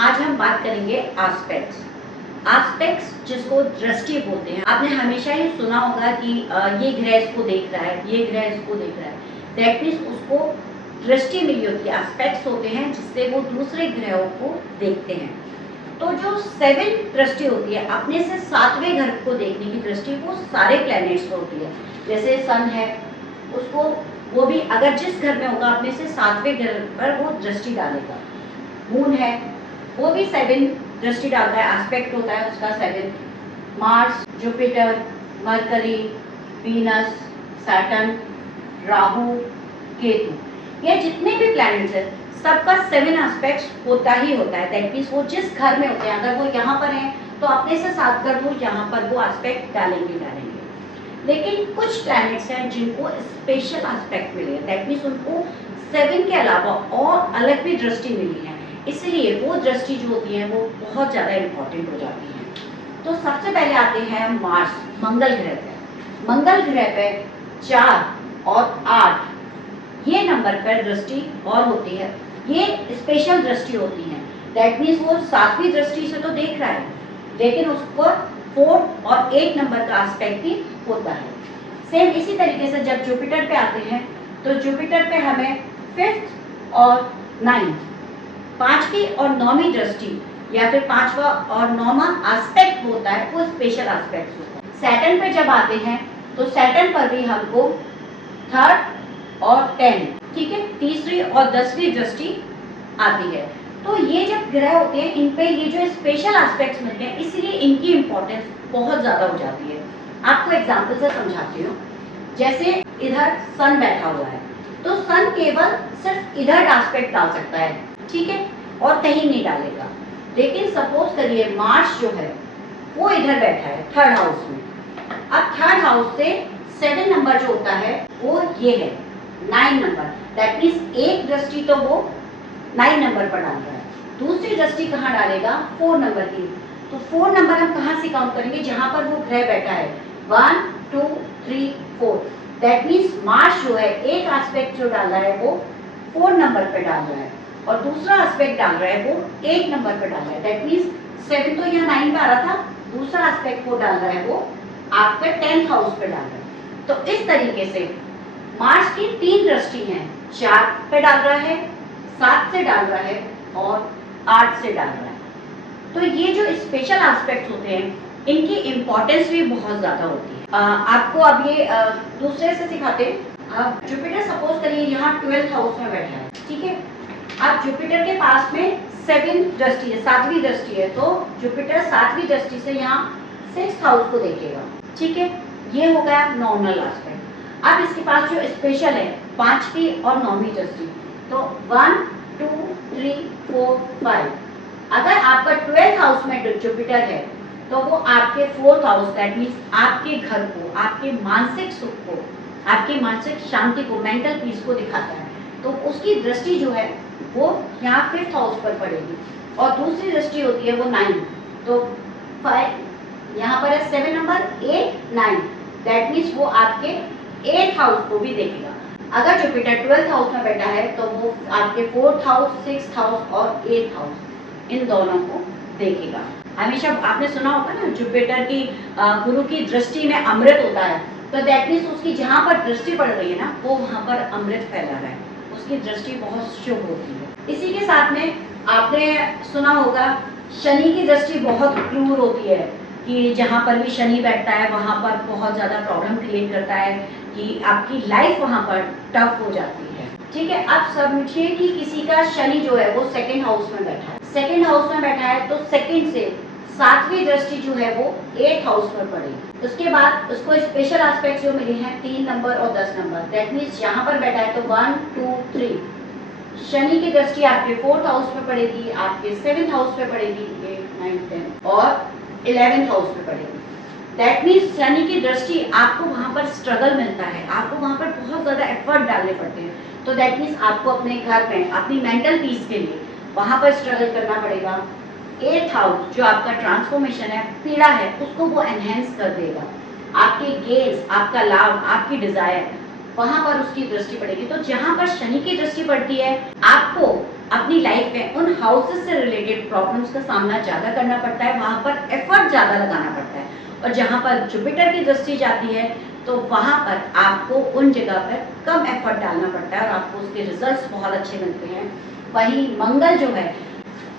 आज हम बात करेंगे एस्पेक्ट्स। एस्पेक्ट्स जिसको दृष्टि बोलते हैं। आपने हमेशा ही सुना होगा कि ये ग्रह इसको देख रहा है, ये ग्रह इसको देख रहा है। दैट मीन्स उसको दृष्टि मिली होती है। एस्पेक्ट्स होते हैं जिससे वो दूसरे ग्रहों को देखते हैं। तो जो 7 दृष्टि होती है, अपने से 7वें घर को देखने की दृष्टि वो सारे प्लैनेट्स को होती है। जैसे सन है, उसको वो भी अगर जिस घर में होगा अपने से 7वें घर पर वो दृष्टि डालेगा। मून है, वो भी 7 दृष्टि डालता है, एस्पेक्ट होता है उसका 7। Mars, Jupiter, mercury, Venus, Saturn, Rahu, Ketu, ये जितने भी प्लैनेट्स हैं सबका 7 एस्पेक्ट्स होता ही होता है। दैट मीन्स वो जिस घर में होते हैं, अगर वो यहाँ पर हैं तो अपने से 7 घर वो यहाँ पर वो एस्पेक्ट डालेंगे। लेकिन कुछ प्लैनेट्स हैं जिनको स्पेशल एस्पेक्ट मिले हैं। दैट मीन्स उनको 7 के अलावा और अलग भी दृष्टि मिली है, इसलिए वो दृष्टि जो होती है वो बहुत ज़्यादा इम्पोर्टेंट हो जाती है। तो सबसे पहले आते हैं मार्स, मंगल ग्रह पे। मंगल ग्रह पे 4 और 8 ये नंबर पर दृष्टि और होती है। ये स्पेशल दृष्टि होती है। दैट मीन्स वो 7वीं दृष्टि से तो देख रहा है, लेकिन उसको 4 और 8 नंबर का एस्पेक्ट भी होता है। सेम इसी तरीके से जब जुपिटर पे आते हैं तो जुपिटर पे हमें 5th और 9th, 5वीं और 9वीं दृष्टि या फिर 5वां और 9वां एस्पेक्ट होता है, वो स्पेशल एस्पेक्ट होता है। सैटर्न पे जब आते हैं तो सैटर्न पर भी हमको 3rd और 10, ठीक है, 3री और 10वीं दृष्टि आती है। तो ये जब ग्रह होते हैं इन पे ये जो स्पेशल एस्पेक्ट्स मिलते हैं, इसलिए इनकी इंपॉर्टेंस बहुत ज़्यादा हो जाती है। आपको एग्जाम्पल से समझाती हूँ। जैसे इधर सन बैठा हुआ है तो सन केवल सिर्फ इधर एस्पेक्ट डाल सकता है, ठीक है, और कहीं नहीं डालेगा। लेकिन सपोज करिए मार्स जो है वो इधर बैठा है 3rd हाउस में। अब 3rd हाउस से 7 नंबर जो होता है वो ये है 9 नंबर। दैट मीन्स एक दृष्टि तो वो 9 नंबर पर डाल रहा है, दूसरी दृष्टि कहाँ डालेगा? 4 नंबर की। तो 4 नंबर हम कहाँ से काउंट करेंगे? जहाँ पर वो ग्रह बैठा है, 1 2 3 4। दैट मीन्स मार्स जो है एक एस्पेक्ट जो डाल रहा है वो 4 नंबर पे डाल रहा है और दूसरा एस्पेक्ट डाल रहा है वो 8 नंबर पे डाल रहा है। दैट मीन्स 7 तो यहाँ 9 पे आ रहा था, दूसरा एस्पेक्ट वो डाल रहा है वो आपका 10th हाउस पे डाल रहा है। तो इस तरीके से मार्स की 3 दृष्टि हैं, 4 पे डाल रहा है, 7 से डाल रहा है और 8 से डाल रहा है। तो ये जो स्पेशल एस्पेक्ट होते हैं इनकी इम्पोर्टेंस भी बहुत ज़्यादा होती है। आपको अब ये दूसरे से सिखाते हैं। अब जुपिटर सपोज करिए यहाँ 12th हाउस में बैठा है, ठीक है। अब जुपिटर के पास में 7 दृष्टि है, 7वीं दृष्टि है, तो जुपिटर 7वीं दृष्टि से यहाँ 6th हाउस को देखेगा, ठीक है। ये हो गया नॉर्मल एस्पेक्ट। अब इसके पास जो स्पेशल है 5वीं और 9वीं दृष्टि, तो 1 2 3 4 5। अगर आपका 12th हाउस में जुपिटर है तो वो आपके 4th हाउस, दैट मीन्स आपके घर को, आपके मानसिक सुख को, आपके मानसिक शांति को, मेंटल पीस को दिखाता है। तो उसकी दृष्टि जो है वो यहाँ 5th हाउस पर पड़ेगी और दूसरी दृष्टि होती है वो 9। तो 5 यहाँ पर है 7 नंबर, 8 9। दैट मीन्स वो आपके 8th हाउस को भी देखेगा। अगर जुपिटर 12th हाउस में बैठा है तो वो आपके 4th हाउस, 6th हाउस और 8th हाउस इन दोनों को देखेगा। हमेशा आपने सुना होगा ना, जुपिटर की गुरु की दृष्टि में अमृत होता है, तो दैट मीन्स उसकी जहाँ पर दृष्टि पड़ रही है ना वो वहाँ पर अमृत फैला रहा है, उसकी दृष्टि बहुत शुभ होती है। इसी के साथ में आपने सुना होगा शनि की दृष्टि बहुत क्रूर होती है, कि जहाँ पर भी शनि बैठता है वहाँ पर बहुत ज़्यादा प्रॉब्लम क्रिएट करता है, कि आपकी लाइफ वहाँ पर टफ हो जाती है, ठीक है। अब समझिए कि किसी का शनि जो है वो 2nd हाउस में बैठा है, 2nd हाउस में बैठा है तो 2nd से 7वीं दृष्टि जो है वो 8th हाउस पर पड़ेगी। उसके बाद उसको स्पेशल एस्पेक्ट जो मिले हैं 3 नंबर और 10 नंबर। दैट मीन्स यहाँ पर बैठा है तो 1 2 3। शनि की दृष्टि आपके 4th हाउस पे पड़ेगी, आपके 7th हाउस पे पड़ेगी, 8 9 10 और 11th हाउस पे पड़ेगी। दैट मीन्स शनि की दृष्टि आपको वहाँ पर स्ट्रगल मिलता है, आपको वहाँ पर बहुत ज़्यादा एफर्ट डालने पड़ते हैं। तो दैट मीन्स आपको अपने घर में अपनी मेंटल पीस के लिए वहाँ पर स्ट्रगल करना पड़ेगा। 8th हाउस जो आपका ट्रांसफॉर्मेशन है, पीड़ा है, उसको वो एनहेंस कर देगा। आपके गेन्स, आपका लाभ, आपकी डिजायर, वहां पर उसकी दृष्टि पड़ेगी। तो जहां पर शनि की दृष्टि पड़ती है आपको अपनी लाइफ में उन हाउसेस से रिलेटेड प्रॉब्लम्स का सामना ज़्यादा करना पड़ता है, वहाँ पर एफर्ट ज़्यादा लगाना पड़ता है। और जहाँ पर जुपिटर की दृष्टि जाती है तो वहाँ पर आपको उन जगह पर कम एफर्ट डालना पड़ता है और आपको उसके रिजल्ट्स बहुत अच्छे मिलते हैं। वहीं मंगल जो है,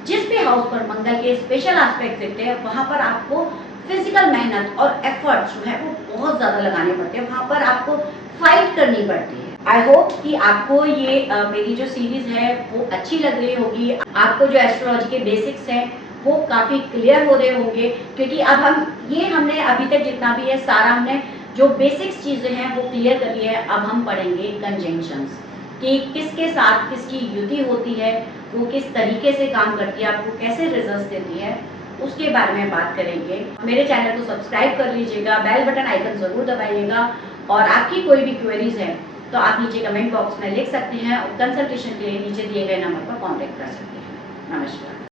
जिस भी हाउस पर मंगल के स्पेशल एस्पेक्ट दिखते हैं वहाँ पर आपको फिजिकल मेहनत और एफर्ट जो है वो बहुत ज़्यादा लगाने पड़ते हैं, वहाँ पर आपको फाइट करनी पड़ती है। आई होप कि आपको ये मेरी जो सीरीज है वो अच्छी लग रही होगी, आपको जो एस्ट्रोलॉजी के बेसिक्स हैं वो काफ़ी क्लियर हो रहे होंगे, क्योंकि अब हमने अभी तक जितना भी है सारा हमने जो बेसिक्स चीज़ें हैं वो क्लियर कर ली है। अब हम पढ़ेंगे कंजंक्शंस कि किसके साथ किसकी युति होती है, वो किस तरीके से काम करती है, आपको कैसे रिजल्ट्स देती है, उसके बारे में बात करेंगे। मेरे चैनल को सब्सक्राइब कर लीजिएगा, बेल बटन आइकन ज़रूर दबाइएगा और आपकी कोई भी क्वेरीज है तो आप नीचे कमेंट बॉक्स में लिख सकते हैं और कंसल्टेशन के लिए नीचे दिए गए नंबर पर कॉन्टैक्ट कर सकते हैं। नमस्कार।